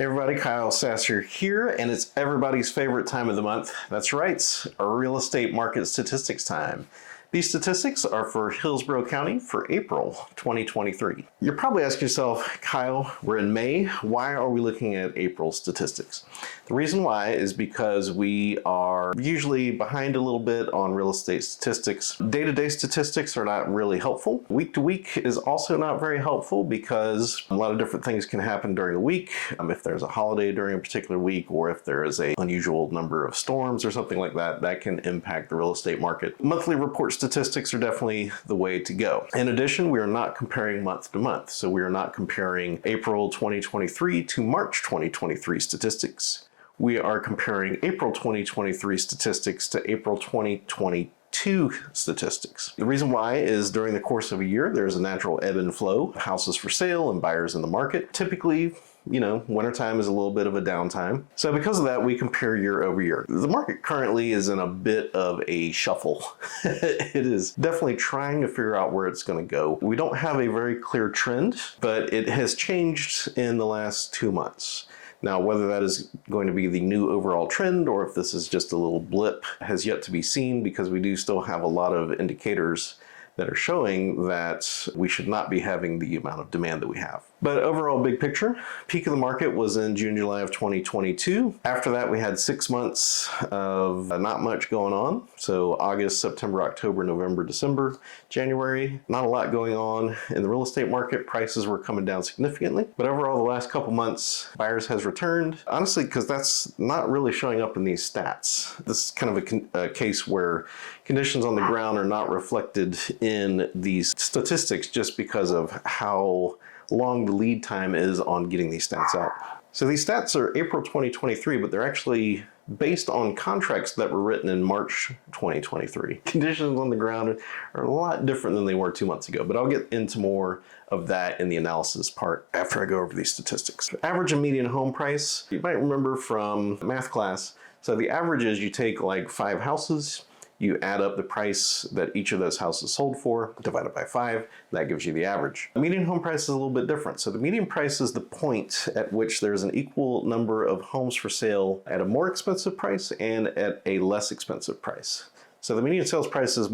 Hey everybody, Kyle Sasser here, and it's everybody's favorite time of the month. That's right, our real estate market statistics time. These statistics are for Hillsborough County for April 2023. You're probably asking yourself, Kyle, we're in May, why are we looking at April statistics? The reason why is because we are usually behind a little bit on real estate statistics. Day-to-day statistics are not really helpful. Week-to-week is also not very helpful because a lot of different things can happen during the week. If there's a holiday during a particular week, or if there is an unusual number of storms or something like that, that can impact the real estate market. Monthly report statistics are definitely the way to go. In addition, we are not comparing month to month. So we are not comparing April 2023 to March 2023 statistics. We are comparing April 2023 statistics to April 2022 statistics. The reason why is during the course of a year, there's a natural ebb and flow, houses for sale and buyers in the market. Typically, wintertime is a little bit of a downtime. So because of that, we compare year over year. The market currently is in a bit of a shuffle. It is definitely trying to figure out where it's going to go. We don't have a very clear trend, but it has changed in the last 2 months. Now, whether that is going to be the new overall trend or if this is just a little blip has yet to be seen, because we do still have a lot of indicators that are showing that we should not be having the amount of demand that we have. But overall, big picture, peak of the market was in June, July of 2022. After that, we had 6 months of not much going on. So August, September, October, November, December, January, not a lot going on in the real estate market. Prices were coming down significantly. But overall, the last couple months, buyers has returned. Honestly, because that's not really showing up in these stats. This is kind of a case where conditions on the ground are not reflected in these statistics just because of how long the lead time is on getting these stats out. So these stats are April 2023, but they're actually based on contracts that were written in March 2023. Conditions on the ground are a lot different than they were 2 months ago, but I'll get into more of that in the analysis part after I go over these statistics. Average and median home price, you might remember from math class. So the average is you take like 5 houses, you add up the price that each of those houses sold for, divide it by 5, that gives you the average. The median home price is a little bit different. So the median price is the point at which there's an equal number of homes for sale at a more expensive price and at a less expensive price. So the median sales price is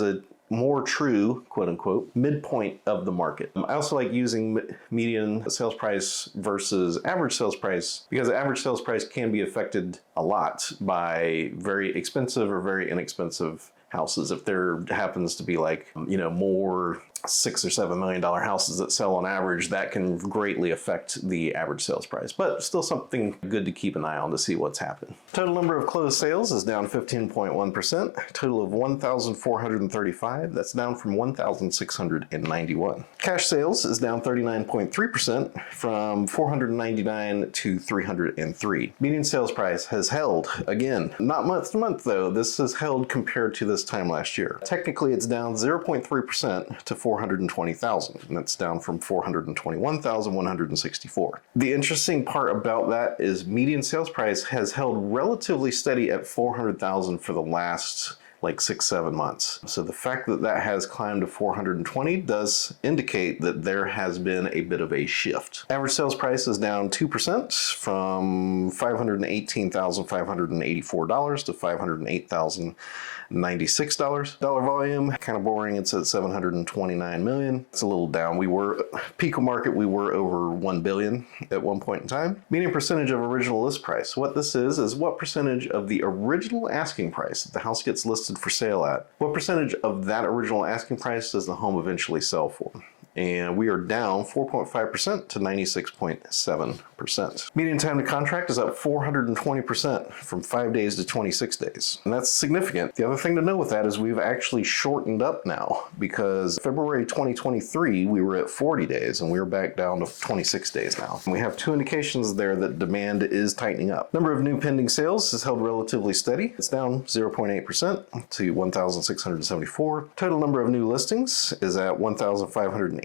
a more true, quote unquote, midpoint of the market. I also like using median sales price versus average sales price, because the average sales price can be affected a lot by very expensive or very inexpensive houses. If there happens to be like, more $6 or $7 million houses that sell on average, that can greatly affect the average sales price, but still something good to keep an eye on to see what's happened. Total number of closed sales is down 15.1%, total of 1,435. That's down from 1,691. Cash sales is down 39.3% from 499 to 303. Median sales price has held, again, not month to month though, this has held compared to this time last year. Technically it's down 0.3% to 420,000, and that's down from 421,164. The interesting part about that is median sales price has held relatively steady at 400,000 for the last like 6-7 months. So the fact that that has climbed to 420 does indicate that there has been a bit of a shift. Average sales price is down 2% from $518,584 to $508,096. Dollar volume, kind of boring, it's at 729 million. It's a little down. We were, peak of market, we were over 1 billion at one point in time. Median percentage of original list price. What this is what percentage of the original asking price that the house gets listed for sale at, what percentage of that original asking price does the home eventually sell for? And we are down 4.5% to 96.7%. Median time to contract is up 420% from 5 days to 26 days. And that's significant. The other thing to know with that is we've actually shortened up now, because February 2023, we were at 40 days and we're back down to 26 days now. And we have 2 indications there that demand is tightening up. Number of new pending sales is held relatively steady. It's down 0.8% to 1,674. Total number of new listings is at 1,585,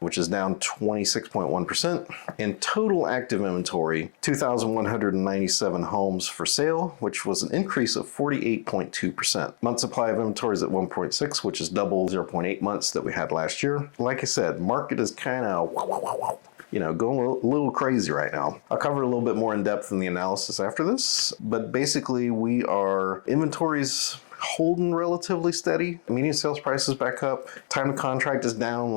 which is down 26.1%. And total active inventory, 2,197 homes for sale, which was an increase of 48.2%. Month supply of inventory is at 1.6, which is double 0.8 months that we had last year. Like I said, market is kind of going a little crazy right now. I'll cover a little bit more in depth in the analysis after this, but basically inventories holding relatively steady. Median sales price is back up. Time to contract is down.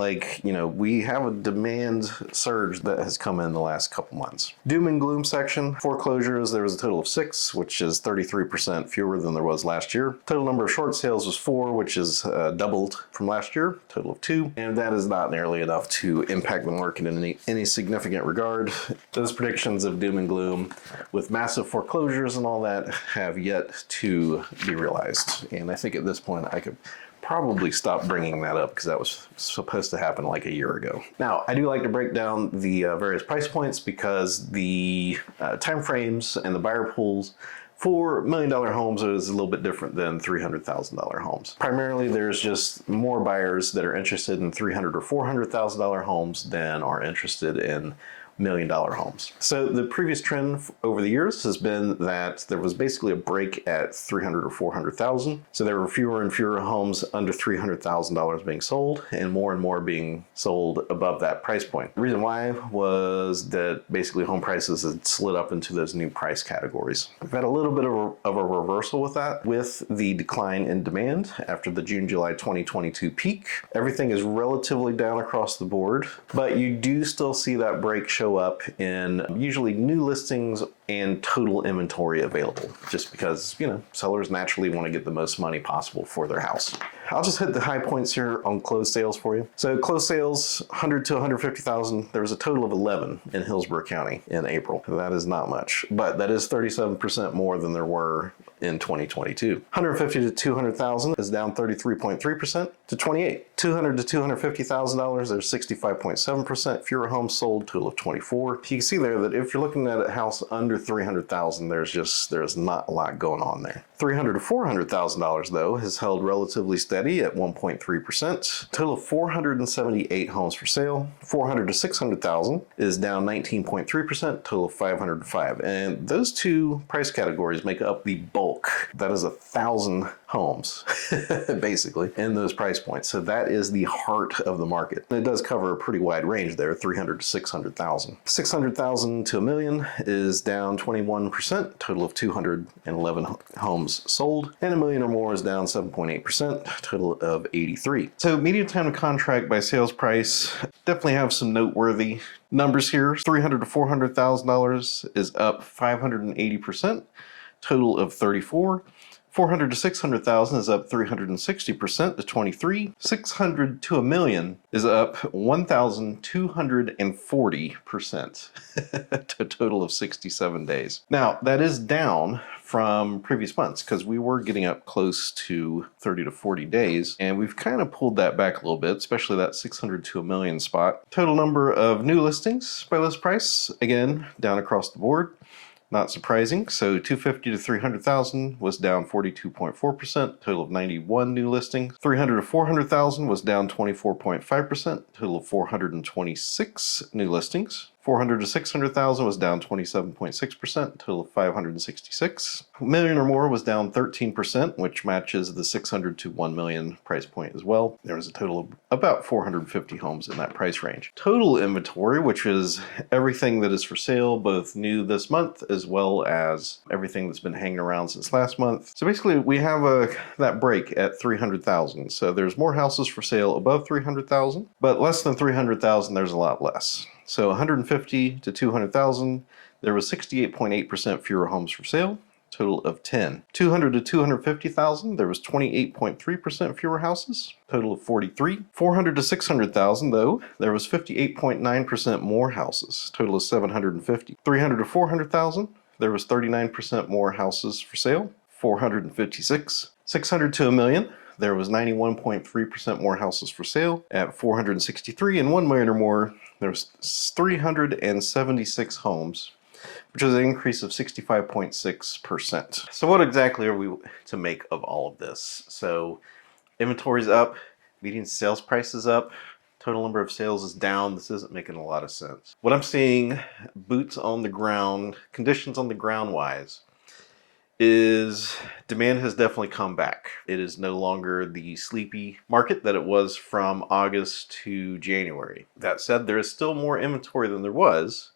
We have a demand surge that has come in the last couple months. Doom and gloom section, foreclosures, there was a total of 6, which is 33% fewer than there was last year. Total number of short sales was 4, which is doubled from last year, total of 2. And that is not nearly enough to impact the market in any significant regard. Those predictions of doom and gloom with massive foreclosures and all that have yet to be realized. And I think at this point I could probably stop bringing that up because that was supposed to happen like a year ago. Now, I do like to break down the various price points because the time frames and the buyer pools for $1 million homes is a little bit different than $300,000 homes. Primarily, there's just more buyers that are interested in $300,000 or $400,000 homes than are interested in $1 million homes. So the previous trend over the years has been that there was basically a break at $300,000 or $400,000. So there were fewer and fewer homes under $300,000 being sold and more being sold above that price point. The reason why was that basically home prices had slid up into those new price categories. We've had a little bit of a reversal with that, with the decline in demand after the June-July 2022 peak. Everything is relatively down across the board, but you do still see that break show up in usually new listings and total inventory available, just because, sellers naturally want to get the most money possible for their house. I'll just hit the high points here on closed sales for you. So closed sales, 100 to 150,000. There was a total of 11 in Hillsborough County in April. That is not much, but that is 37% more than there were in 2022. 150 to 200,000 is down 33.3% to 28. 200 to $250,000, there's 65.7% fewer homes sold, total of 24. You can see there that if you're looking at a house under 300,000, there's not a lot going on there. $300,000 to $400,000 though has held relatively steady at 1.3%. Total of 478 homes for sale. 400 to 600,000 is down 19.3%. Total of 505. And those two price categories make up the bulk. That is 1,000 homes basically in those price points. So that is the heart of the market. And it does cover a pretty wide range there, 300 to 600,000. 600,000 to $1 million is down 21%. Total of 211 homes sold, and $1 million or more is down 7.8%, total of 83. So median time to contract by sales price, definitely have some noteworthy numbers here. $300,000 to $400,000 is up 580%, total of 34. 400 to 600,000 is up 360% to 23. 600 to $1 million is up 1,240% to a total of 67 days. Now, that is down from previous months because we were getting up close to 30 to 40 days, and we've kind of pulled that back a little bit, especially that 600 to $1 million spot. Total number of new listings by list price, again, down across the board. Not surprising. So 250 to 300,000 was down 42.4%, total of 91 new listings. 300 to 400,000 was down 24.5%, total of 426 new listings. 400 to 600,000 was down 27.6%, total of 566. $1 million or more was down 13%, which matches the 600 to 1 million price point as well. There was a total of about 450 homes in that price range. Total inventory, which is everything that is for sale, both new this month as well as everything that's been hanging around since last month. So basically we have that break at 300,000. So there's more houses for sale above 300,000, but less than 300,000, there's a lot less. So 150 to 200,000, there was 68.8% fewer homes for sale, total of 10. 200 to 250,000, there was 28.3% fewer houses, total of 43. 400 to 600,000 though, there was 58.9% more houses, total of 750. 300 to 400,000, there was 39% more houses for sale, 456. 600 to $1 million, there was 91.3% more houses for sale at 463, and 1 million or more, there was 376 homes, which is an increase of 65.6%. So what exactly are we to make of all of this? So inventory's up, median sales price is up, total number of sales is down. This isn't making a lot of sense. What I'm seeing, boots on the ground, conditions on the ground wise, is demand has definitely come back. It is no longer the sleepy market that it was from August to January. That said, there is still more inventory than there was.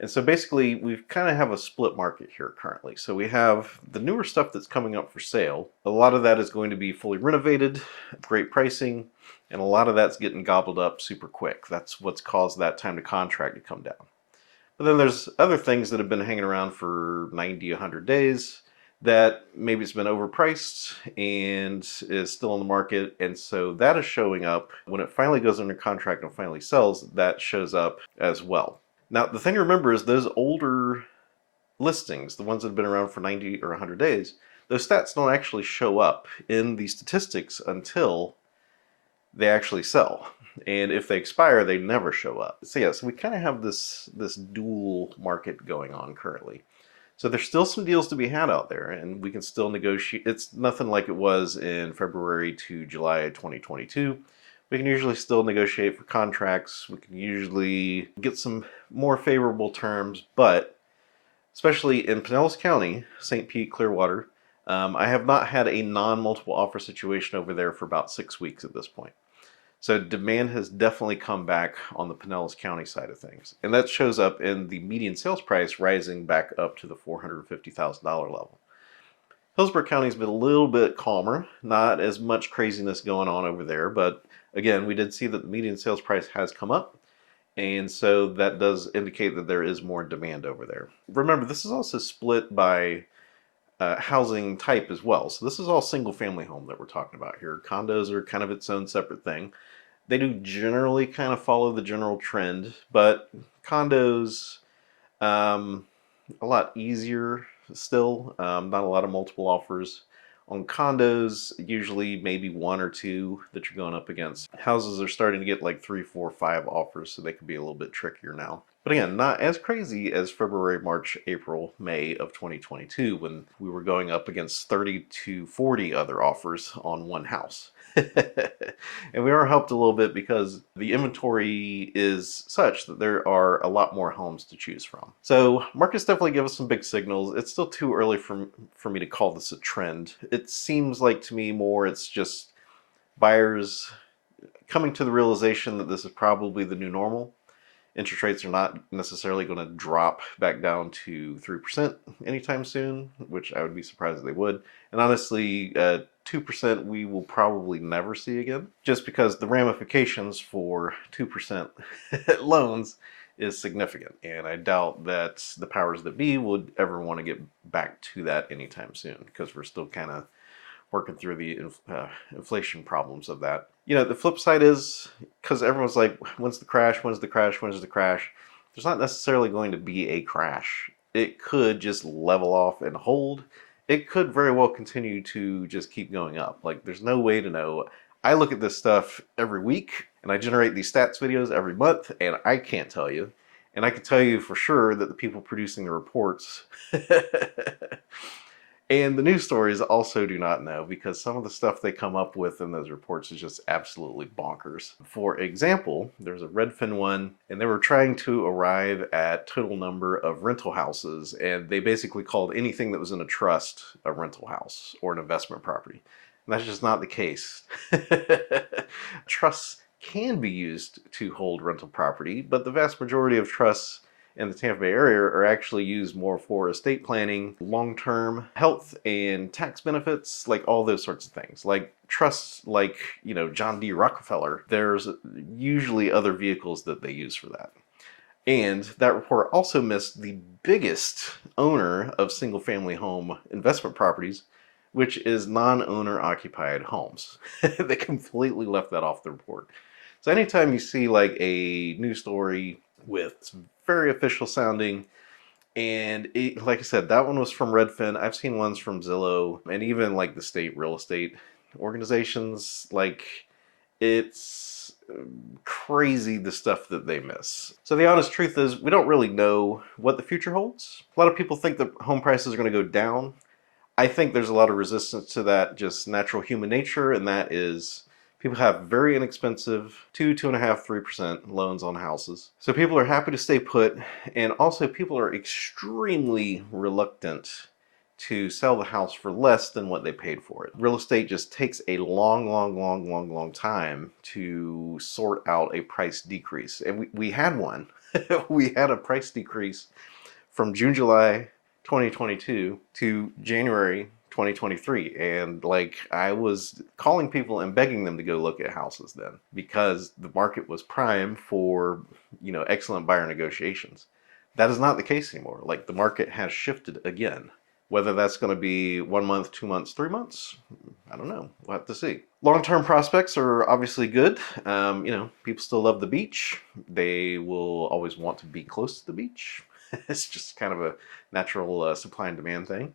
And so basically, we kind of have a split market here currently. So we have the newer stuff that's coming up for sale. A lot of that is going to be fully renovated, great pricing, and a lot of that's getting gobbled up super quick. That's what's caused that time to contract to come down. But then there's other things that have been hanging around for 90, 100 days that maybe it's been overpriced and is still on the market. And so that is showing up. When it finally goes under contract and finally sells, that shows up as well. Now, the thing to remember is those older listings, the ones that have been around for 90 or 100 days, those stats don't actually show up in the statistics until they actually sell. And if they expire, they never show up. So yeah, so we kind of have this dual market going on currently. So there's still some deals to be had out there, and we can still negotiate. It's nothing like it was in February to July 2022. We can usually still negotiate for contracts. We can usually get some more favorable terms, but especially in Pinellas County, St. Pete, Clearwater, I have not had a non-multiple offer situation over there for about 6 weeks at this point. So demand has definitely come back on the Pinellas County side of things. And that shows up in the median sales price rising back up to the $450,000 level. Hillsborough County's been a little bit calmer, not as much craziness going on over there, but again, we did see that the median sales price has come up, and so that does indicate that there is more demand over there. Remember, this is also split by housing type as well. So this is all single family home that we're talking about here. Condos are kind of its own separate thing. They do generally kind of follow the general trend, but condos, a lot easier still. Not a lot of multiple offers. On condos, usually maybe one or two that you're going up against. Houses are starting to get like 3, 4, 5 offers, so they could be a little bit trickier now. But again, not as crazy as February, March, April, May of 2022 when we were going up against 30 to 40 other offers on one house. And we are helped a little bit because the inventory is such that there are a lot more homes to choose from. So markets definitely give us some big signals. It's still too early for me to call this a trend. It seems like to me more it's just buyers coming to the realization that this is probably the new normal. Interest rates are not necessarily going to drop back down to 3% anytime soon, which I would be surprised if they would. And honestly, 2% we will probably never see again, just because the ramifications for 2% loans is significant. And I doubt that the powers that be would ever want to get back to that anytime soon, because we're still kind of working through the inflation problems of that. You know, the flip side is, because everyone's like, when's the crash, when's the crash, when's the crash? There's not necessarily going to be a crash. It could just level off and hold. It could very well continue to just keep going up. Like, there's no way to know. I look at this stuff every week, and I generate these stats videos every month, and I can't tell you. And I can tell you for sure that the people producing the reports and the news stories also do not know, because some of the stuff they come up with in those reports is just absolutely bonkers. For example, there's a Redfin one, and they were trying to arrive at total number of rental houses, and they basically called anything that was in a trust a rental house or an investment property. And that's just not the case. Trusts can be used to hold rental property, but the vast majority of trusts in the Tampa Bay area are actually used more for estate planning, long-term health and tax benefits, like all those sorts of things. Like trusts like, you know, John D. Rockefeller, there's usually other vehicles that they use for that. And that report also missed the biggest owner of single-family home investment properties, which is non-owner occupied homes. They completely left that off the report. So anytime you see like a news story with very official sounding, and like I said, that one was from Redfin. I've seen ones from Zillow, and even like the state real estate organizations. Like, it's crazy the stuff that they miss. So the honest truth is, we don't really know what the future holds. A lot of people think that home prices are going to go down. I think there's a lot of resistance to that, just natural human nature, and that is people have very inexpensive 2.5%, 3% loans on houses. So people are happy to stay put, and also people are extremely reluctant to sell the house for less than what they paid for it. Real estate just takes a long time to sort out a price decrease. And we had one. We had a price decrease from July 2022 to January 2023, and like I was calling people and begging them to go look at houses then, because the market was prime for, excellent buyer negotiations. That is not the case anymore. Like, the market has shifted again. Whether that's going to be 1 month, 2 months, 3 months, I don't know. We'll have to see. Long-term prospects are obviously good. People still love the beach. They will always want to be close to the beach. It's just kind of a natural supply and demand thing.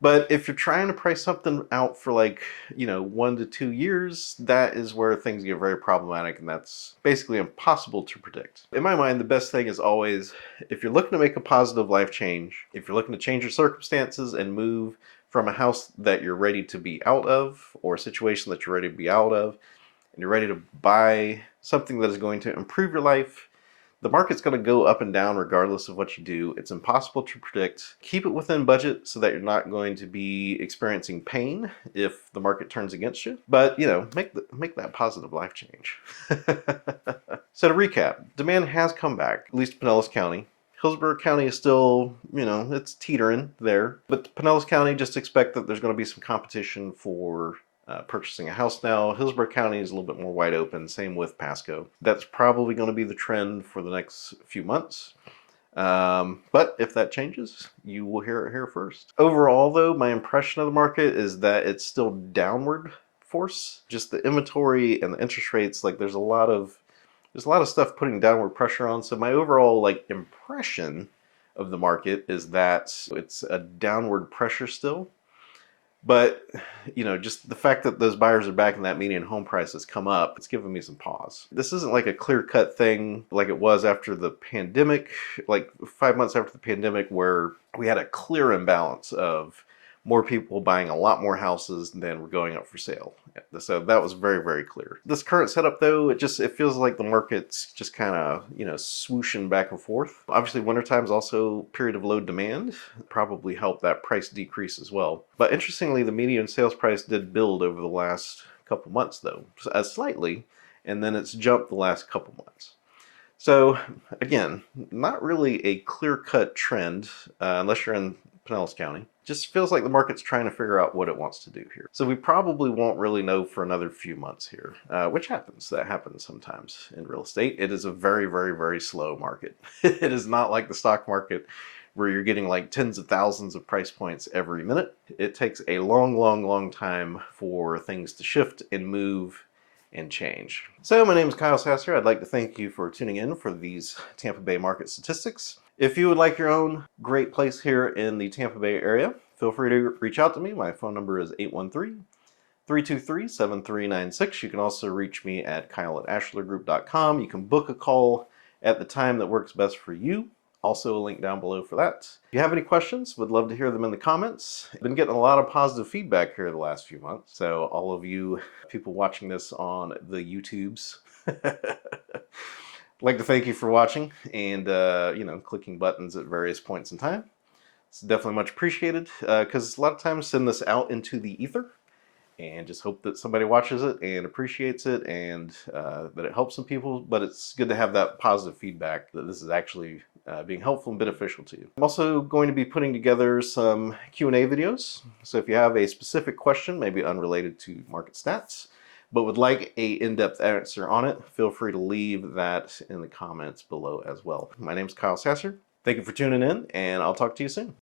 But if you're trying to price something out for 1 to 2 years, that is where things get very problematic, and that's basically impossible to predict. In my mind, the best thing is always, if you're looking to make a positive life change, if you're looking to change your circumstances and move from a house that you're ready to be out of, or a situation that you're ready to be out of, and you're ready to buy something that is going to improve your life, the market's going to go up and down regardless of what you do. It's impossible to predict. Keep it within budget so that you're not going to be experiencing pain if the market turns against you. But, make that positive life change. So to recap, demand has come back, at least in Pinellas County. Hillsborough County is still, it's teetering there. But Pinellas County, just expect that there's going to be some competition for purchasing a house now. Hillsborough County is a little bit more wide open, same with Pasco. That's probably going to be the trend for the next few months. But if that changes, you will hear it here first. Overall though, my impression of the market is that it's still downward force. Just the inventory and the interest rates, there's a lot of stuff putting downward pressure on. So my overall impression of the market is that it's a downward pressure still. But, just the fact that those buyers are back and that median home price has come up, it's given me some pause. This isn't like a clear-cut thing like it was after the pandemic, like 5 months after the pandemic, where we had a clear imbalance of more people buying a lot more houses than were going up for sale. So that was very, very clear. This current setup though, it feels like the market's just kind of, swooshing back and forth. Obviously wintertime is also a period of low demand, probably helped that price decrease as well. But interestingly, the median sales price did build over the last couple months though, slightly, and then it's jumped the last couple months. So again, not really a clear-cut trend unless you're in Pinellas County. Just feels like the market's trying to figure out what it wants to do here. So we probably won't really know for another few months here, which happens. That happens sometimes in real estate. It is a very, very, very slow market. It is not like the stock market where you're getting tens of thousands of price points every minute. It takes a long time for things to shift and move and change. So my name is Kyle Sasser. I'd like to thank you for tuning in for these Tampa Bay market statistics. If you would like your own great place here in the Tampa Bay area, feel free to reach out to me. My phone number is 813-323-7396. You can also reach me at kyle@ashlergroup.com. You can book a call at the time that works best for you. Also a link down below for that. If you have any questions, would love to hear them in the comments. I've been getting a lot of positive feedback here the last few months. So all of you people watching this on the YouTubes, I'd like to thank you for watching and, clicking buttons at various points in time. It's definitely much appreciated because a lot of times send this out into the ether and just hope that somebody watches it and appreciates it and that it helps some people. But it's good to have that positive feedback that this is actually being helpful and beneficial to you. I'm also going to be putting together some Q&A videos. So if you have a specific question, maybe unrelated to market stats, but would like a in-depth answer on it, feel free to leave that in the comments below as well. My name is Kyle Sasser. Thank you for tuning in, and I'll talk to you soon.